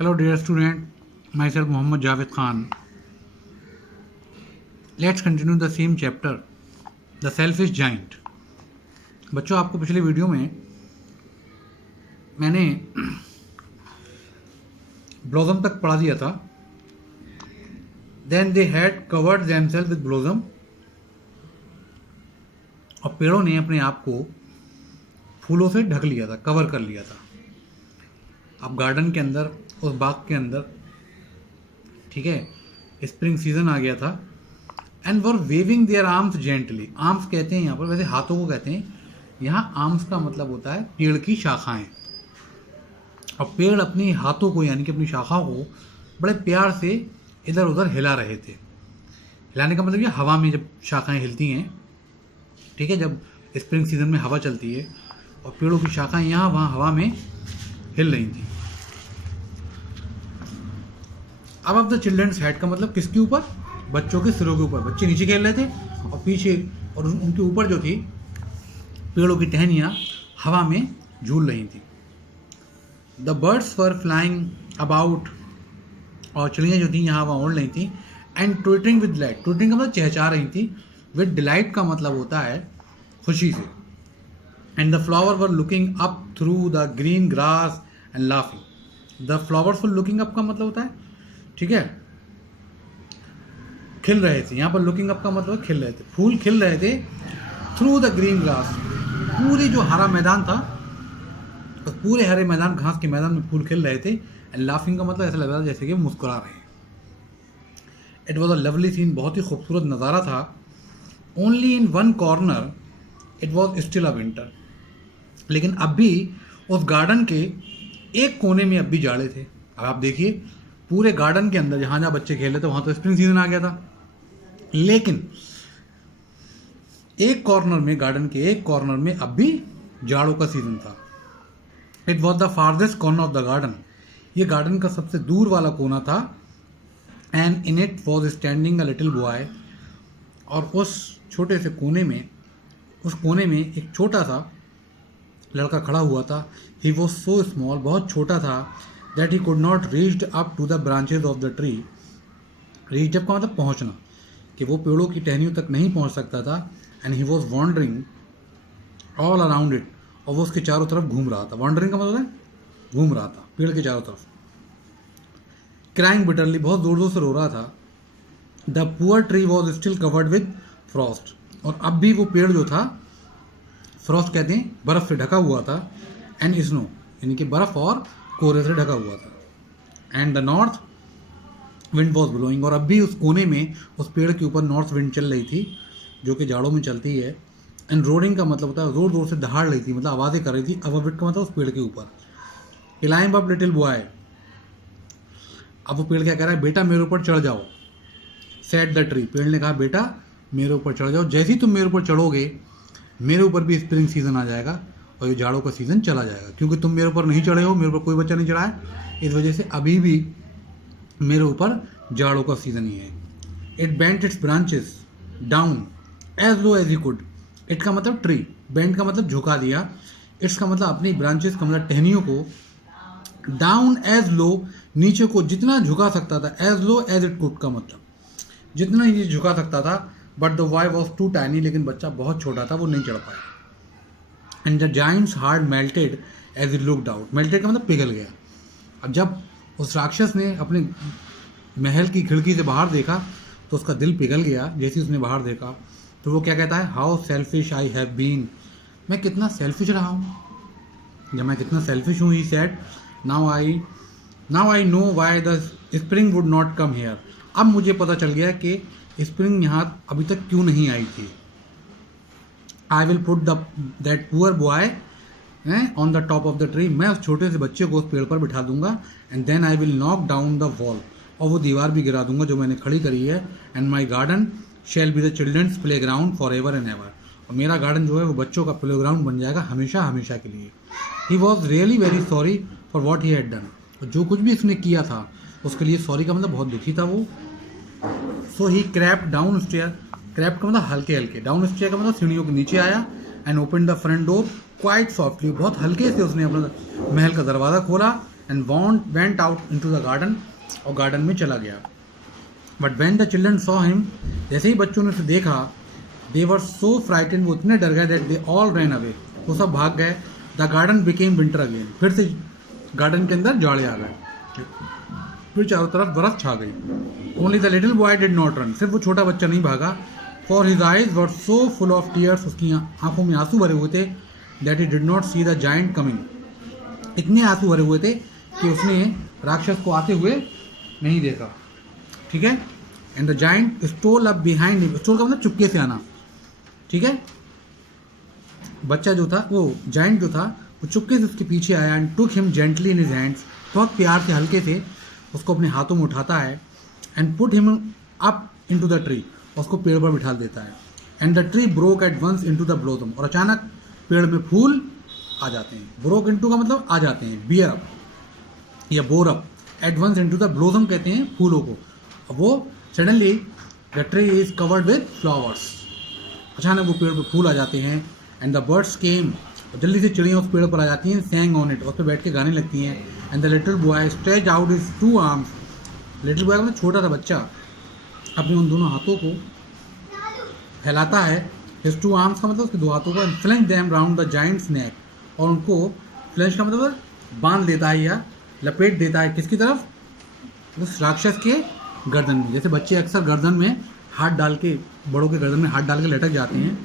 Hello dear student, myself Mohammad Javed Khan. Let's continue the same chapter, The Selfish Giant. बच्चों, आपको पिछले video में मैंने blossom तक पढ़ा दिया था. Then they had covered themselves with blossom. और पेड़ों ने अपने आप को फूलों से ढक लिया था, कवर कर लिया था. अब गार्डन के अंदर, उस बाग के अंदर, ठीक है, स्प्रिंग सीजन आ गया था. And were waving their arms gently. Arms कहते हैं यहाँ पर, वैसे हाथों को कहते हैं. यहाँ आर्म्स का मतलब होता है पेड़ की शाखाएं. और पेड़ अपनी हाथों को, यानी कि अपनी शाखाओं को बड़े प्यार से इधर उधर हिला रहे थे. हिलाने का मतलब ये हवा में जब शाखाएं हिलती हैं, ठीक है, जब स्प्रिंग सीजन में हवा चलती है और पेड़ों की शाखाएं यहाँ वहाँ हवा में हिल रही थी. अब ऑफ द चिल्ड्रंस हेड का मतलब किसके ऊपर? बच्चों के सिरों के ऊपर. बच्चे नीचे खेल रहे थे और पीछे और उनके ऊपर जो थी पेड़ों की टहनियाँ हवा में झूल रही थी. The birds were flying about. और चिड़ियाँ जो थी यहाँ वहाँ उड़ रही थी. And twittering with delight. Twittering का मतलब चहचहा रही थी. विद डिलाइट का मतलब होता है खुशी से. And the flower were looking up through the green grass and laughing. The flowers were looking up का मतलब होता है, ठीक है, खिल रहे थे. यहाँ पर लुकिंग अप का मतलब खिल रहे थे, फूल खिल रहे थे. Through the green grass. पूरे जो हरा मैदान था, तो पूरे हरे मैदान, घास के मैदान में फूल खिल रहे थे. एंड लाफिंग का मतलब ऐसा लग रहा था जैसे कि मुस्कुरा रहे हैं. It was a lovely scene. बहुत ही खूबसूरत नज़ारा था. Only in one corner it was still a winter. लेकिन अब भी उस गार्डन के एक कोने में अब भी जाड़े थे. अब आप देखिए, पूरे गार्डन के अंदर जहाँ जहाँ बच्चे खेल रहे थे वहाँ तो स्प्रिंग सीजन आ गया था. लेकिन एक कॉर्नर में, गार्डन के एक कॉर्नर में अब भी जाड़ों का सीजन था. It was the farthest corner of the garden. ये गार्डन का सबसे दूर वाला कोना था. And in it was standing a little boy. और उस छोटे से कोने में, उस कोने में एक छोटा सा लड़का खड़ा हुआ था. He was so small. बहुत छोटा था. That he could not reached up to the branches of the tree. Reach up का मतलब पहुंचना, कि वो पेड़ों की टहनियों तक नहीं पहुंच सकता था. And he was wondering all around it. और वो उसके चारों तरफ घूम रहा था. वॉन्डरिंग का मतलब है घूम रहा था पेड़ के चारों तरफ. Crying bitterly. बहुत जोर जोर से रो रहा था. The poor tree was still covered with Frost. और अब भी वो पेड़ जो था, फ्रॉस्ट कहते हैं बर्फ़ से ढका हुआ था. एंड स्नो, यानी कि बर्फ़ और कोहरे से ढका हुआ था. And the north wind was blowing. और अब भी उस कोने में, उस पेड़ के ऊपर नॉर्थ विंड चल रही थी, जो कि जाड़ों में चलती है. एंड रोडिंग का मतलब होता है ज़ोर ज़ोर से दहाड़ रही थी, मतलब आवाज़ें कर रही थी. अबव इट का मतलब उस पेड़ के ऊपर. Climb up little boy. अब वो पेड़ क्या कह रहा है? बेटा मेरे ऊपर चढ़ जाओ. Set the tree. पेड़ ने कहा बेटा मेरे ऊपर चढ़ जाओ. जैसे ही तुम मेरे ऊपर चढ़ोगे, मेरे ऊपर भी स्प्रिंग सीजन आ जाएगा और ये जाड़ों का सीज़न चला जाएगा. क्योंकि तुम मेरे ऊपर नहीं चढ़े हो, मेरे ऊपर कोई बच्चा नहीं चढ़ा है, इस वजह से अभी भी मेरे ऊपर जाड़ों का सीज़न ही है. It bent its branches down as low as he could. It का मतलब ट्री, बेंट का मतलब झुका दिया, इट्स का मतलब अपनी ब्रांचेस का मतलब टहनियों को, डाउन एज लो, नीचे को जितना झुका सकता था, as low as it could का मतलब जितना नीचे झुका सकता था. But the boy was too tiny. लेकिन बच्चा बहुत छोटा था, वो नहीं चढ़ पाया. And the giant's heart melted as it looked out. Melted का मतलब पिघल गया. अब जब उस राक्षस ने अपने महल की खिड़की से बाहर देखा तो उसका दिल पिघल गया. जैसे उसने बाहर देखा तो वो क्या कहता है? How selfish I have been. मैं कितना सेल्फिश रहा हूँ, जब मैं कितना सेल्फिश हूँ. He said now I know why the spring would not come here. अब मुझे पता चल गया कि स्प्रिंग यहाँ अभी तक क्यों नहीं आई थी. I will put that poor boy on the top of the tree. मैं उस छोटे से बच्चे को उस पेड़ पर बिठा दूंगा. And then I will knock down the wall. और वो दीवार भी गिरा दूंगा जो मैंने खड़ी करी है. And my garden shall be the children's playground forever and ever. और मेरा गार्डन जो है वो बच्चों का प्ले ग्राउंड बन जाएगा हमेशा हमेशा के लिए. He was really very sorry for what he had done. जो कुछ भी इसने किया था उसके लिए सॉरी का मतलब बहुत दुखी था वो. सो ही क्रैप्ड डाउन स्टेयर. क्रैप्ड का मतलब हल्के हल्के, डाउन स्टेयर का मतलब सीढ़ियों के नीचे आया. And open the front door. Quite softly, बहुत हल्के से उसने अपना महल का दरवाज़ा खोला and went out into the garden, और गार्डन में चला गया। But when the children saw him, जैसे ही बच्चों ने उसे देखा, दे वर सो फ्राइटेंड, वो इतने डर गए that they all ran away, वो सब भाग गए। The garden became winter again, फिर से गार्डन के अंदर जाड़े आ गए, फिर चारों तरफ बर्फ छा गई। Only the little boy did not run, सिर्फ वो छोटा बच्चा नहीं भागा। For his eyes were so full of tears, उसकी आंखों में आंसू भरे हुए थे, that he did not see the giant coming, इतने आंसू भरे हुए थे कि उसने राक्षस को आते हुए नहीं देखा। ठीक है। And the giant stole up behind him, stole का मतलब चुपके से आना। ठीक है। बच्चा जो था, वो जाइंट जो था, वो चुपके से उसके पीछे आया and took him gently in his hands, बहुत प्यार से हल्के से उसको अपने हाथों में उठाता है। And put him up into the tree, उसको पेड़ पर बिठा देता है। And the tree broke at once into the blossom, और अचानक पेड़ में फूल आ जाते हैं। ब्रोक इनटू का मतलब आ जाते हैं, बियर अप या bore up, at once into the blossom कहते हैं फूलों को। वो suddenly the tree is covered with flowers, अचानक वो पेड़ पर फूल आ जाते हैं। एंड द बर्ड्स केम, जल्दी से चिड़ियाँ उस पेड़ पर आ जाती हैं, सैंग ऑन इट, उस पर बैठ के गाने लगती हैं। And the little boy stretch out his two arms, little boy मतलब छोटा सा बच्चा अपने उन दोनों हाथों को फैलाता है। हिज टू आर्म्स का मतलब उसके दो हाथों को, and flung them round the giant's neck, और उनको फ्लेंच का मतलब बांध देता है या लपेट देता है, किसकी तरफ, उस राक्षस के गर्दन में। जैसे बच्चे अक्सर गर्दन में हाथ डाल के, बड़ों के गर्दन में हाथ डाल के लटक जाते हैं,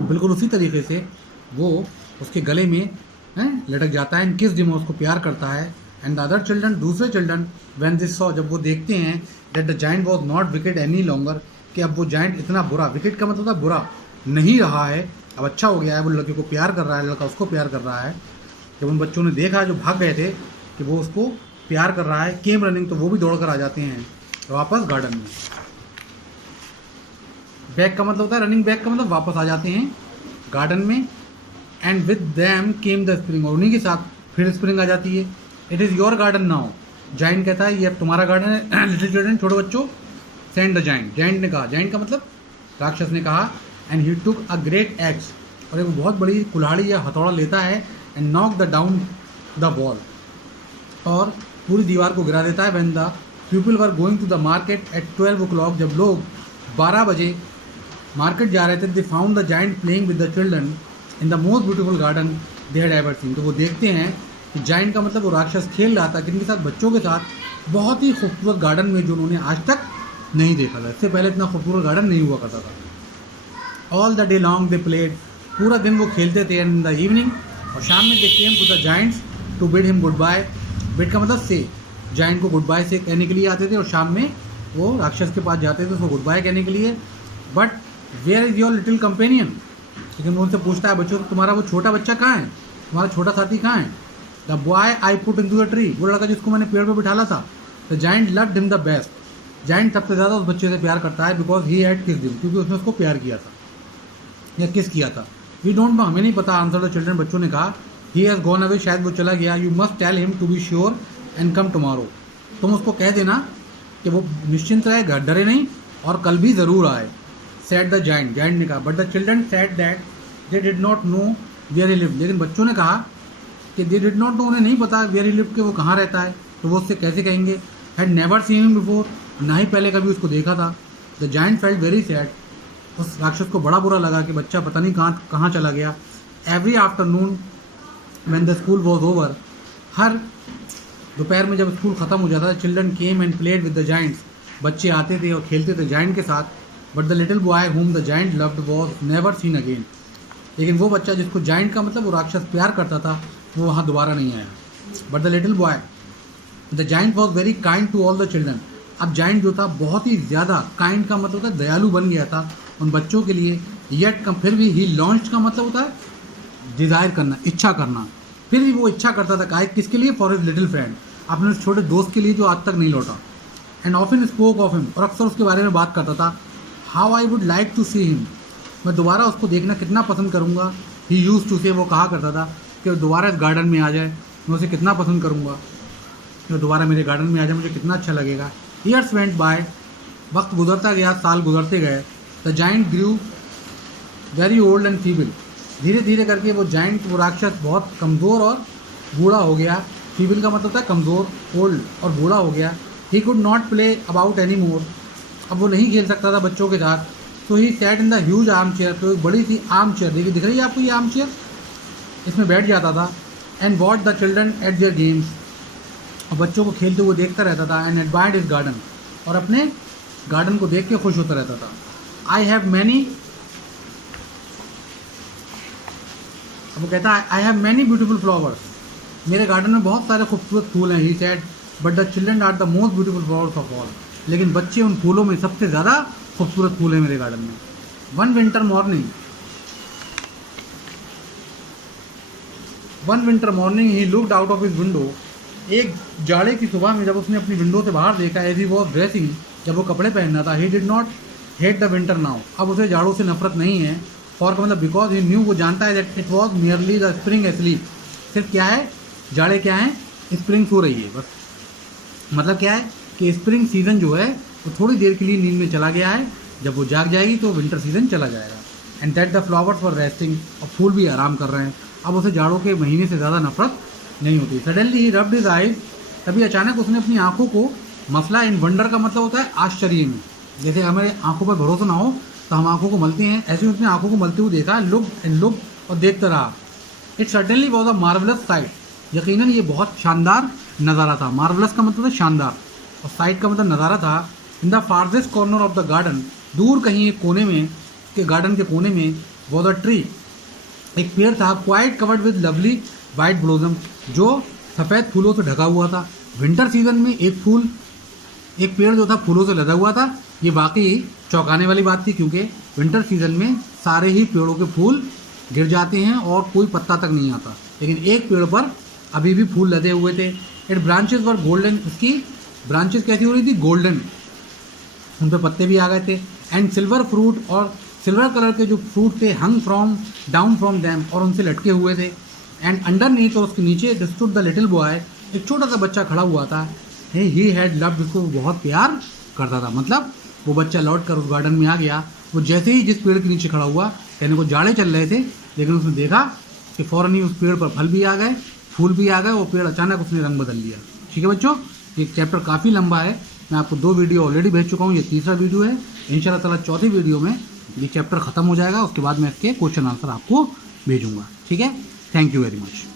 बिल्कुल उसी तरीके से वो उसके गले में लटक जाता है। एंड किस डिम, उसको प्यार करता है। एंड द अदर चिल्ड्रन, दूसरे चिल्ड्रन, व्हेन दिस सॉ, जब वो देखते हैं that the giant was not wicket any longer, कि अब वो जाइंट इतना बुरा, विकेट का मतलब बुरा नहीं रहा है, अब अच्छा हो गया है, वो लड़के को प्यार कर रहा है, लड़का उसको प्यार कर रहा है। जब उन बच्चों ने देखा जो भाग गए थे कि वो उसको प्यार कर रहा है, केम रनिंग, तो वो भी दौड़ कर आ जाते हैं वापस गार्डन में। बैक का मतलब होता है, रनिंग बैक का मतलब वापस आ जाते हैं गार्डन में। And with them came the spring, और उन्हीं के साथ फिर स्प्रिंग आ जाती है। It is your garden now, giant कहता है ये अब तुम्हारा गार्डन है। लिटिल चिल्ड्रन, छोटे बच्चों, सेंड द जाइंट, जाइंट ने कहा, जाइंट का मतलब राक्षस ने कहा। And he took a great axe, और एक बहुत बड़ी कुल्हाड़ी या हथौड़ा लेता है। And knock the down the wall, और पूरी दीवार को गिरा देता है। When the people were going to the market at 12 o'clock, जब लोग 12 बजे मार्केट जा रहे थे, they found the giant playing with the children in the most beautiful garden they had ever seen. तो वो देखते हैं कि जाइंट का मतलब वो राक्षस खेल रहा था किनके साथ, बच्चों के साथ, बहुत ही खूबसूरत गार्डन में, जो उन्होंने आज तक नहीं देखा था। इससे पहले इतना खूबसूरत गार्डन नहीं हुआ करता था। All the day long they played, पूरा दिन वो खेलते थे। एंड इन द इवनिंग, और शाम में they came to the giants to bid him goodbye, bid का मतलब से, जाइंट को गुड बाय से कहने के लिए आते थे, और शाम में वो राक्षस के पास जाते थे उसको गुड बाय कहने के लिए। But where is your little companion, लेकिन वो उनसे पूछता है बच्चों, तुम्हारा वो छोटा बच्चा कहाँ है, तुम्हारा छोटा साथी कहाँ है। The boy I put into the tree, वो लड़का जिसको मैंने पेड़ पर बिठाला था। The giant loved him the best, giant सबसे ज़्यादा उस बच्चे से प्यार करता है, because he had kissed him, क्योंकि उसने उसको प्यार किया था या किस किया था। वी डोंट नो, हमें नहीं पता, आंसर द चिल्ड्रन, बच्चों ने कहा। ही हैज़ गॉन अवे, शायद वो चला गया। You must tell him to be sure and come tomorrow, तुम उसको कह देना कि वो निश्चिंत रहे, डरे नहीं, और कल भी ज़रूर आए। सेड द जाइंट, जाइंट ने कहा। But the children said that they did not know where he lived, लेकिन बच्चों ने कहा कि दे डिड नॉट नो, उन्हें नहीं पता वेयर ही लिव्ड, कि वो कहाँ रहता है, तो वो उससे कैसे कहेंगे। Had never seen him before, ना ही पहले कभी उसको देखा था। The giant felt very sad, उस राक्षस को बड़ा बुरा लगा कि बच्चा पता नहीं कहाँ चला गया। Every afternoon when the school was over, हर दोपहर में जब स्कूल ख़त्म हो जाता था, children came and played with the giants, बच्चे आते थे और खेलते थे जाइंट के साथ। But the little boy whom the giant loved was never seen again, लेकिन वो बच्चा जिसको जाइंट का मतलब वो राक्षस प्यार करता था, वो वहाँ दोबारा नहीं आया। But the little boy, the giant was very kind to all the children, अब जाइंट जो था बहुत ही ज़्यादा, काइंड का मतलब होता है दयालु बन गया था उन बच्चों के लिए। येट कम, फिर भी ही लॉन्च का मतलब होता है डिज़ायर करना, इच्छा करना, फिर भी वो इच्छा करता था काहे किसके लिए, फॉर हिज लिटिल फ्रेंड, अपने उस छोटे दोस्त के लिए जो आज तक नहीं लौटा। And often spoke of him, और अक्सर उसके बारे में बात करता था। How I would like to see him, मैं दोबारा उसको देखना कितना पसंद करूँगा। ही यूज टू से, वो कहा करता था कि वो दोबारा इस गार्डन में आ जाए, मैं उसे कितना पसंद करूँगा, वो दोबारा मेरे गार्डन में आ जाए, मुझे कितना अच्छा लगेगा। ईयर्स वेंट बाय, वक्त गुजरता गया, साल गुजरते गए। The giant grew very old and feeble, धीरे धीरे करके वो जाइंट, वो राक्षस बहुत कमज़ोर और बूढ़ा हो गया। फीबल का मतलब था कमज़ोर, ओल्ड और बूढ़ा हो गया। ही could not play about any more, अब वो नहीं खेल सकता था बच्चों के साथ। तो he sat in the huge arm chair, तो एक बड़ी सी आर्म चेयर, देखिए दिख रही है आपको ये आर्म चेयर, इसमें बैठ जाता था। And watch the children eight there games, और बच्चों को खेलते हुए देखता रहता था। एंड एडमायर्ड हिज गार्डन, और अपने गार्डन को देख के खुश होता रहता था। आई हैव मैनी, अब वो कहता है I have many beautiful flowers, मेरे गार्डन में बहुत सारे खूबसूरत फूल हैं। He said but the children are the most beautiful flowers of all, लेकिन बच्चे उन फूलों में सबसे ज़्यादा खूबसूरत फूल हैं मेरे गार्डन में। One winter morning he looked out of his window, एक जाड़े की सुबह में जब उसने अपनी विंडो से बाहर देखा, एज ही वॉज ड्रेसिंग, जब वो कपड़े पहनना था। He did not hate the winter now, अब उसे जाड़ों से नफरत नहीं है। फॉर का मतलब बिकॉज ही न्यू, वो जानता है that it was nearly the spring asleep, सिर्फ क्या है, जाड़े क्या है, स्प्रिंग सो रही है बस। मतलब क्या है कि स्प्रिंग सीज़न जो है वो थोड़ी देर के लिए नींद में चला गया है, जब वो जाग जाएगी तो विंटर सीज़न चला जाएगा। And that the flowers for resting, और फूल भी आराम कर रहे हैं, अब उसे जाड़ों के महीने से ज़्यादा नफरत नहीं होती। सडनली ही रब्ड हिज आइज, तभी अचानक उसने अपनी आंखों को मसला। इन वंडर का मतलब होता है आश्चर्य में, जैसे हमारे आंखों पर भरोसा ना हो तो हम आंखों को मलते हैं, ऐसे उसने आंखों को मलते हुए देखा। लुक एंड लुक, और देखता रहा। It certainly was a marvellous site, यकीनन ये बहुत शानदार नज़ारा था। मार्वलस का मतलब है शानदार, और साइट का मतलब नज़ारा था। In the farthest corner of the garden, दूर कहीं एक कोने में, के गार्डन के कोने में, वॉज अ ट्री, एक पेड़ था। Quite covered with lovely white blossom, जो सफ़ेद फूलों से ढका हुआ था। विंटर सीजन में एक पेड़ जो था फूलों से लदा हुआ था, ये वाकई चौंकाने वाली बात थी, क्योंकि विंटर सीजन में सारे ही पेड़ों के फूल गिर जाते हैं और कोई पत्ता तक नहीं आता, लेकिन एक पेड़ पर अभी भी फूल लदे हुए थे। इट ब्रांचेस वर गोल्डन, उसकी ब्रांचेस कैसी हो रही थी, गोल्डन, उन पर पत्ते भी आ गए थे। एंड सिल्वर फ्रूट, और सिल्वर कलर के जो फ्रूट थे, हंग फ्रॉम डाउन फ्रॉम दैम, और उनसे लटके हुए थे। एंड अंडर नीच, और उसके नीचे स्टूड द लिटिल बॉय, एक छोटा सा बच्चा खड़ा हुआ था। ही हैड लव्ड, उसको बहुत प्यार करता था। मतलब वो बच्चा लौट कर उस गार्डन में आ गया। वो जैसे ही जिस पेड़ के नीचे खड़ा हुआ, कहने को जाड़े चल रहे थे, लेकिन उसने देखा कि फ़ौरन ही उस पेड़ पर फल भी आ गए, फूल भी आ गए, वो पेड़ अचानक उसने रंग बदल लिया। ठीक है बच्चों, ये चैप्टर काफ़ी लंबा है, मैं आपको 2 वीडियो ऑलरेडी भेज चुका हूँ, ये तीसरा वीडियो है। इंशाल्लाह ताला चौथी वीडियो में ये चैप्टर ख़त्म हो जाएगा, उसके बाद मैं इसके क्वेश्चन आंसर आपको भेजूँगा। ठीक है, थैंक यू वेरी मच।